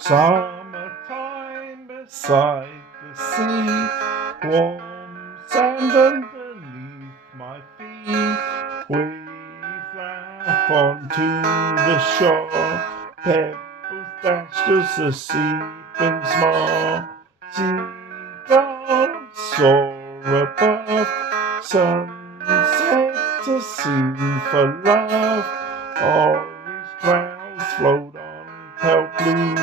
Summertime beside the sea, warm sand underneath my feet. We flap onto the shore, pebbles dashed as the sea brings more. Seagulls soar above, sunset a scene for love. Orange clouds float on pale blue,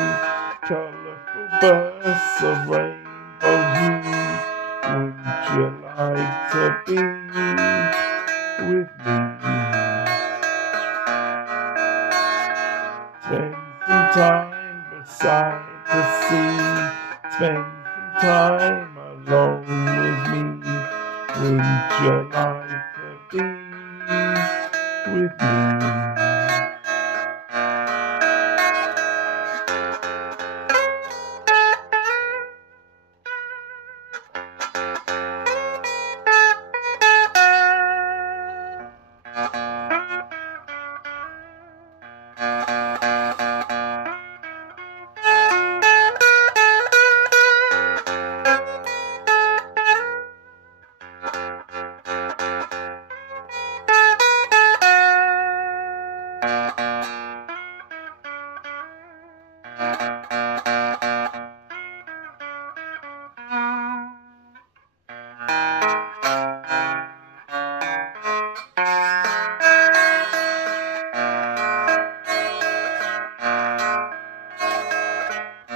colourful bursts of rainbow hue. Would you like to be with me? Spend some time beside the sea, spend some time alone with me. Would you like to be with me?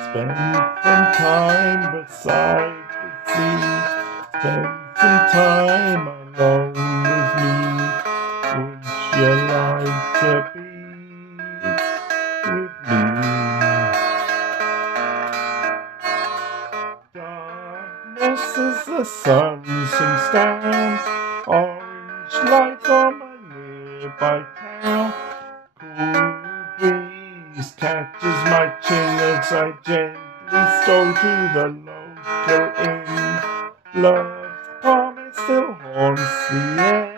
Spend some time beside the sea, spend some time alone with me. Would you like to be with me? Darkness as the sun sinks down, orange light on my nearby town. Cool breeze catches my chin as I gently stroll to the local inn. Love's promise still haunts the air.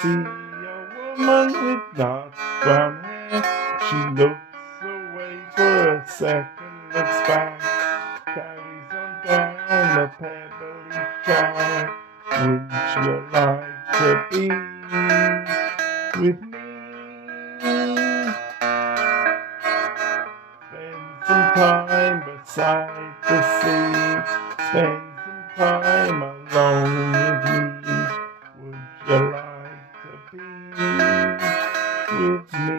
See a woman with dark brown hair. She looks away for a second, looks back, carries on down the pebbly track. Would you like to be with me? Spend some time beside the sea, spend some time alone with me. Would you like to be with me?